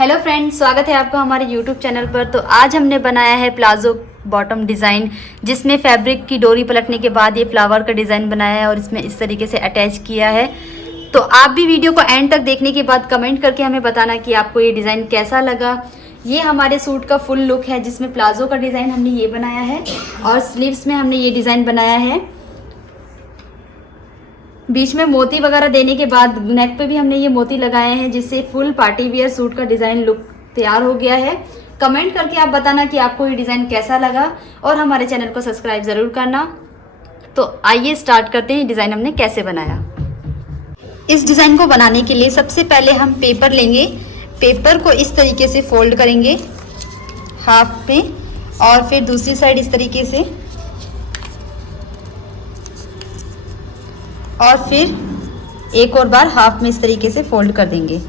Hello friends, स्वागत है आपका हमारे यूट्यूब चैनल पर। तो आज हमने बनाया है प्लाजो बॉटम डिज़ाइन, जिसमें फैब्रिक की डोरी पलटने के बाद ये फ्लावर का डिज़ाइन बनाया है और इसमें इस तरीके से अटैच किया है। तो आप भी वीडियो को एंड तक देखने के बाद कमेंट करके हमें बताना कि आपको ये डिज़ाइन कैसा लगा। ये हमारे सूट का फुल लुक है, जिसमें प्लाजो का डिज़ाइन हमने ये बनाया है और स्लीव्स में हमने ये डिज़ाइन बनाया है। बीच में मोती वगैरह देने के बाद नेक पे भी हमने ये मोती लगाए हैं, जिससे फुल पार्टी वियर सूट का डिज़ाइन लुक तैयार हो गया है। कमेंट करके आप बताना कि आपको ये डिज़ाइन कैसा लगा और हमारे चैनल को सब्सक्राइब ज़रूर करना। तो आइए स्टार्ट करते हैं डिज़ाइन हमने कैसे बनाया। इस डिज़ाइन को बनाने के लिए सबसे पहले हम पेपर लेंगे। पेपर को इस तरीके से फोल्ड करेंगे हाफ में, और फिर दूसरी साइड इस तरीके से, और फिर एक और बार हाफ में इस तरीके से फोल्ड कर देंगे।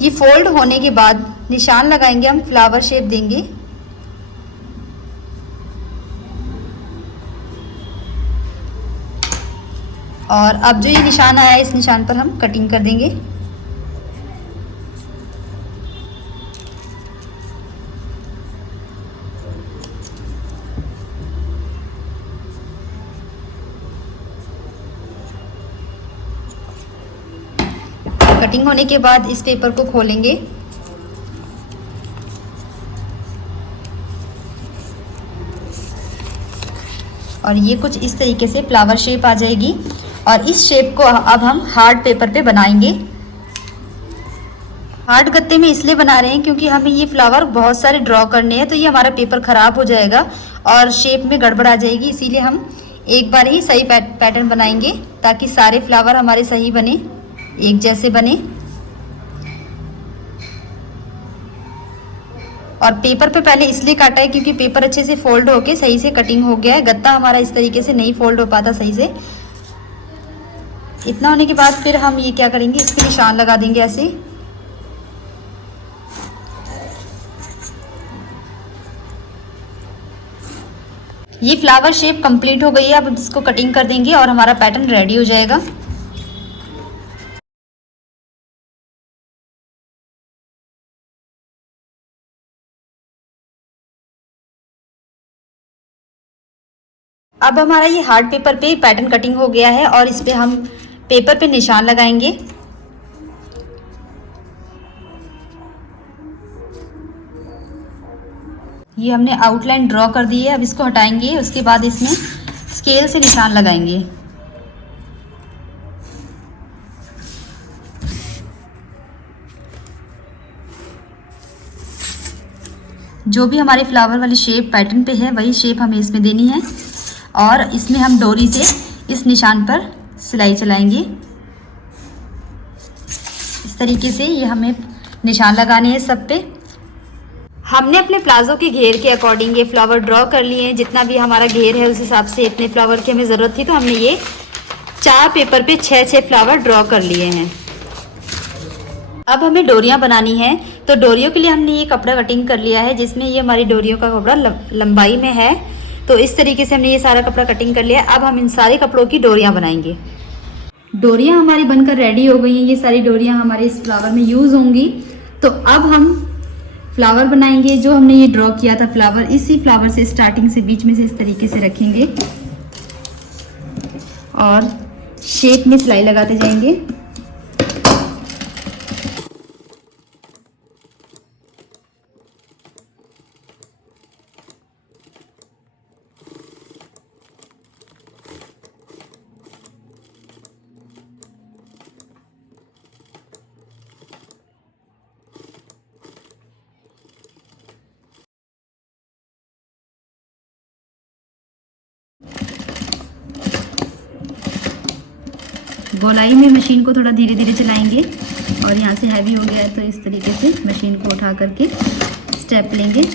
ये फोल्ड होने के बाद निशान लगाएंगे, हम फ्लावर शेप देंगे। और अब जो ये निशान आया है, इस निशान पर हम कटिंग कर देंगे। कटिंग होने के बाद इस पेपर को खोलेंगे और ये कुछ इस तरीके से फ्लावर शेप आ जाएगी। और इस शेप को अब हम हार्ड पेपर पे बनाएंगे। हार्ड गत्ते में इसलिए बना रहे हैं क्योंकि हमें ये फ्लावर बहुत सारे ड्रॉ करने हैं, तो ये हमारा पेपर ख़राब हो जाएगा और शेप में गड़बड़ आ जाएगी। इसीलिए हम एक बार ही सही पैटर्न बनाएंगे, ताकि सारे फ्लावर हमारे सही बने, एक जैसे बने। और पेपर पे पहले इसलिए काटा है क्योंकि पेपर अच्छे से फोल्ड होके सही से कटिंग हो गया है। गत्ता हमारा इस तरीके से नहीं फोल्ड हो पाता सही से। इतना होने के बाद फिर हम ये क्या करेंगे, इस पे निशान लगा देंगे ऐसे। ये फ्लावर शेप कंप्लीट हो गई है। अब इसको कटिंग कर देंगे और हमारा पैटर्न रेडी हो जाएगा। अब हमारा ये हार्ड पेपर पे पैटर्न कटिंग हो गया है और इस पे हम पेपर पे निशान लगाएंगे। ये हमने आउटलाइन ड्रॉ कर दी है। अब इसको हटाएंगे, उसके बाद इसमें स्केल से निशान लगाएंगे। जो भी हमारे फ्लावर वाली शेप पैटर्न पे है, वही शेप हमें इसमें देनी है। और इसमें हम डोरी से इस निशान पर सिलाई चलाएंगे। इस तरीके से ये हमें निशान लगाने हैं सब पे। हमने अपने प्लाजो के घेर के अकॉर्डिंग ये फ्लावर ड्रॉ कर लिए हैं। जितना भी हमारा घेर है उस हिसाब से इतने फ्लावर की हमें ज़रूरत थी, तो हमने ये 4 पेपर पे 6-6 फ्लावर ड्रॉ कर लिए हैं। अब हमें डोरियां बनानी है, तो डोरियों के लिए हमने ये कपड़ा कटिंग कर लिया है, जिसमें ये हमारी डोरियों का कपड़ा लंबाई में है। तो इस तरीके से हमने ये सारा कपड़ा कटिंग कर लिया है। अब हम इन सारे कपड़ों की डोरियां बनाएंगे। डोरियां हमारी बनकर रेडी हो गई हैं। ये सारी डोरियां हमारे इस फ्लावर में यूज़ होंगी। तो अब हम फ्लावर बनाएंगे। जो हमने ये ड्रॉ किया था फ्लावर, इसी फ्लावर से स्टार्टिंग से बीच में से इस तरीके से रखेंगे और शेप में सिलाई लगाते जाएंगे। गोलाई में मशीन को थोड़ा धीरे धीरे चलाएंगे और यहाँ से हैवी हो गया है तो इस तरीके से मशीन को उठा करके स्टेप लेंगे।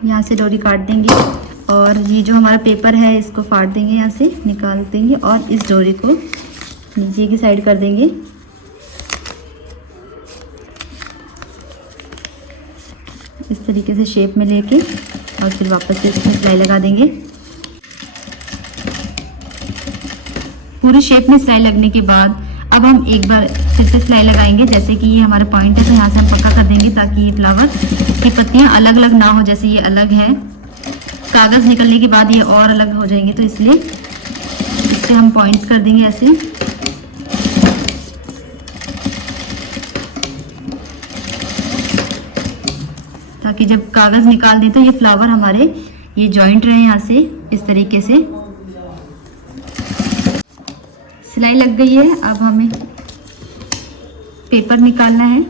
यहाँ से डोरी काट देंगे और ये जो हमारा पेपर है इसको फाड़ देंगे, यहाँ से निकाल देंगे और इस डोरी को नीचे की साइड कर देंगे। इस तरीके से शेप में लेके और फिर वापस से इसमें सिलाई लगा देंगे। पूरे शेप में सिलाई लगने के बाद अब हम एक बार फिर से सिलाई लगाएंगे। जैसे कि ये हमारा पॉइंट है तो यहाँ से हम पक्का कर देंगे ताकि ये फ्लावर की पत्तियाँ अलग अलग ना हो। जैसे ये अलग है, कागज़ निकलने के बाद ये और अलग हो जाएंगे, तो इसलिए इस पर हम पॉइंट कर देंगे ऐसे। ताकि जब कागज़ निकाल दें तो ये फ्लावर हमारे ये जॉइंट रहे यहाँ से इस तरीके से। सिलाई लग गई है, अब हमें पेपर निकालना है।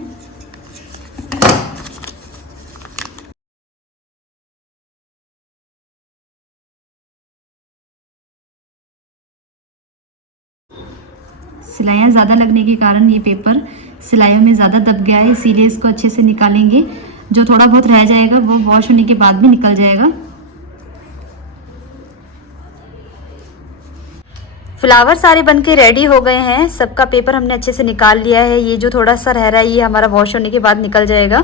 सिलाइयाँ ज़्यादा लगने के कारण ये पेपर सिलाइयों में ज़्यादा दब गया है, इसीलिए इसको अच्छे से निकालेंगे। जो थोड़ा बहुत रह जाएगा वो वॉश होने के बाद भी निकल जाएगा। फ्लावर सारे बनके रेडी हो गए हैं, सबका पेपर हमने अच्छे से निकाल लिया है। ये जो थोड़ा सा रह रहा है ये हमारा वॉश होने के बाद निकल जाएगा।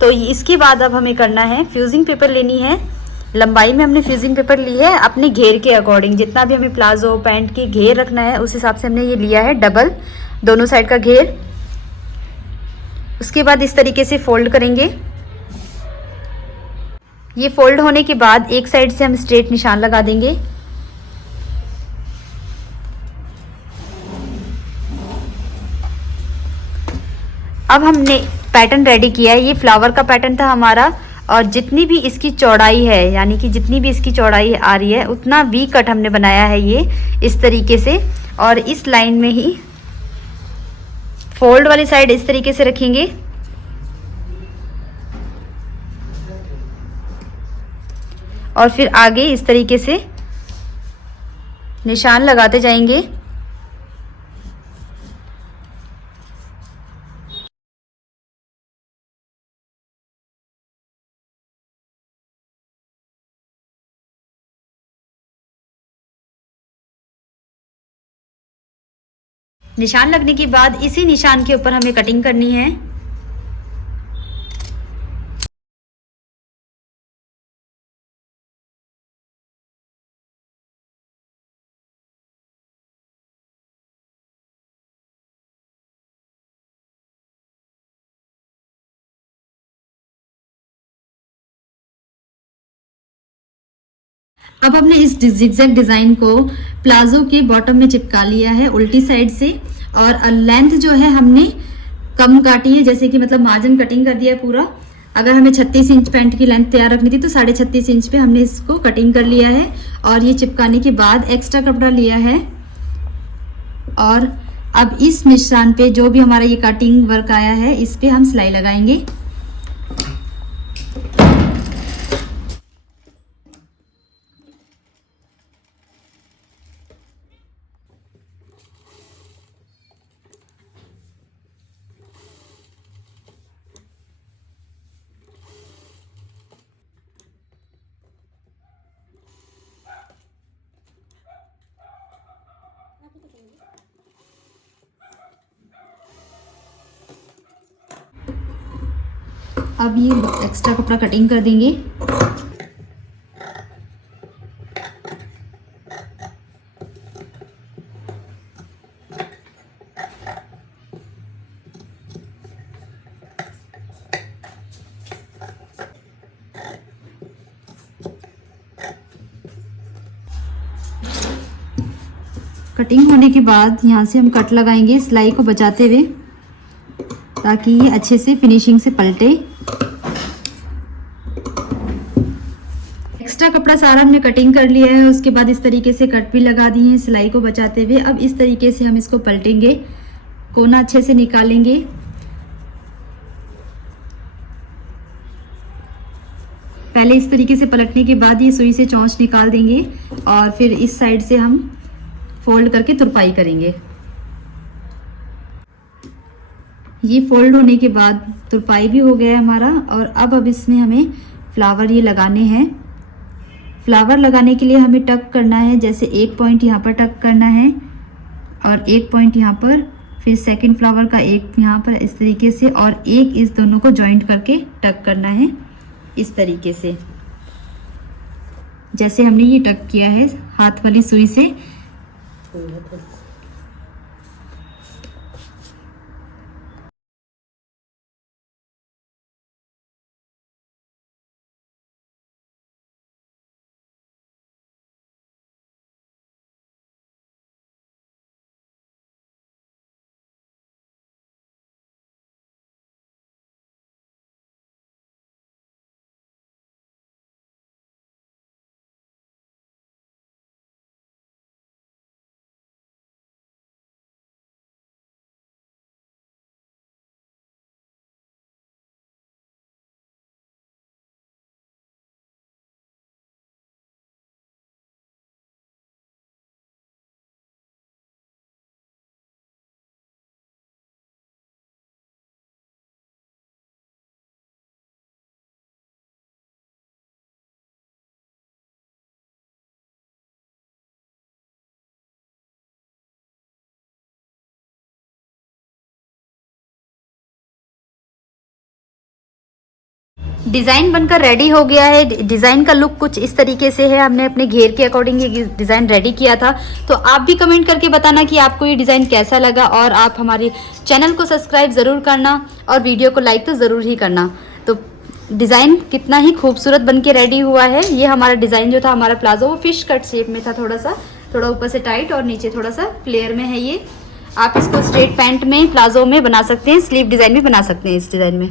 तो इसके बाद अब हमें करना है फ्यूजिंग पेपर लेनी है। लंबाई में हमने फ्यूजिंग पेपर ली है अपने घेर के अकॉर्डिंग। जितना भी हमें प्लाजो पैंट के घेर रखना है उस हिसाब से हमने ये लिया है, डबल दोनों साइड का घेर। उसके बाद इस तरीके से फोल्ड करेंगे। ये फोल्ड होने के बाद एक साइड से हम स्ट्रेट निशान लगा देंगे। अब हमने पैटर्न रेडी किया है। ये फ्लावर का पैटर्न था हमारा और जितनी भी इसकी चौड़ाई है, यानी कि जितनी भी इसकी चौड़ाई आ रही है उतना वी कट हमने बनाया है ये इस तरीके से। और इस लाइन में ही फोल्ड वाली साइड इस तरीके से रखेंगे और फिर आगे इस तरीके से निशान लगाते जाएंगे। निशान लगने के बाद इसी निशान के ऊपर हमें कटिंग करनी है। अब हमने इस जिगजैग डिज़ाइन को प्लाजो के बॉटम में चिपका लिया है उल्टी साइड से। और लेंथ जो है हमने कम काटी है, जैसे कि मतलब मार्जिन कटिंग कर दिया है पूरा। अगर हमें 36 इंच पैंट की लेंथ तैयार रखनी थी तो 36.5 इंच पे हमने इसको कटिंग कर लिया है। और ये चिपकाने के बाद एक्स्ट्रा कपड़ा लिया है और अब इस निशान पे जो भी हमारा ये कटिंग वर्क आया है इस पे हम सिलाई लगाएंगे। अब ये एक्स्ट्रा कपड़ा कटिंग कर देंगे। कटिंग होने के बाद यहाँ से हम कट लगाएंगे सिलाई को बचाते हुए ताकि ये अच्छे से फिनिशिंग से पलटे। एक्स्ट्रा कपड़ा सारा हमने कटिंग कर लिया है, उसके बाद इस तरीके से कट भी लगा दिए हैं सिलाई को बचाते हुए। अब इस तरीके से हम इसको पलटेंगे, कोना अच्छे से निकालेंगे। पहले इस तरीके से पलटने के बाद ये सुई से चोंच निकाल देंगे और फिर इस साइड से हम फोल्ड करके तुरपाई करेंगे। ये फोल्ड होने के बाद तुरपाई भी हो गया है हमारा। और अब इसमें हमें फ्लावर ये लगाने हैं। फ्लावर लगाने के लिए हमें टक करना है, जैसे एक पॉइंट यहाँ पर टक करना है और एक पॉइंट यहाँ पर, फिर सेकंड फ्लावर का एक यहाँ पर इस तरीके से, और एक इस दोनों को जॉइंट करके टक करना है इस तरीके से, जैसे हमने ये टक किया है हाथ वाली सुई से। डिज़ाइन बनकर रेडी हो गया है। डिज़ाइन का लुक कुछ इस तरीके से है। हमने अपने घेर के अकॉर्डिंग ये डिज़ाइन रेडी किया था। तो आप भी कमेंट करके बताना कि आपको ये डिज़ाइन कैसा लगा, और आप हमारे चैनल को सब्सक्राइब ज़रूर करना और वीडियो को लाइक तो ज़रूर ही करना। तो डिज़ाइन कितना ही खूबसूरत बन के रेडी हुआ है। ये हमारा डिज़ाइन जो था, हमारा प्लाजो वो फिश कट शेप में था, थोड़ा ऊपर से टाइट और नीचे थोड़ा सा फ्लेयर में है ये। आप इसको स्ट्रेट पैंट में, प्लाजो में बना सकते हैं, स्लीव डिज़ाइन भी बना सकते हैं इस डिज़ाइन में।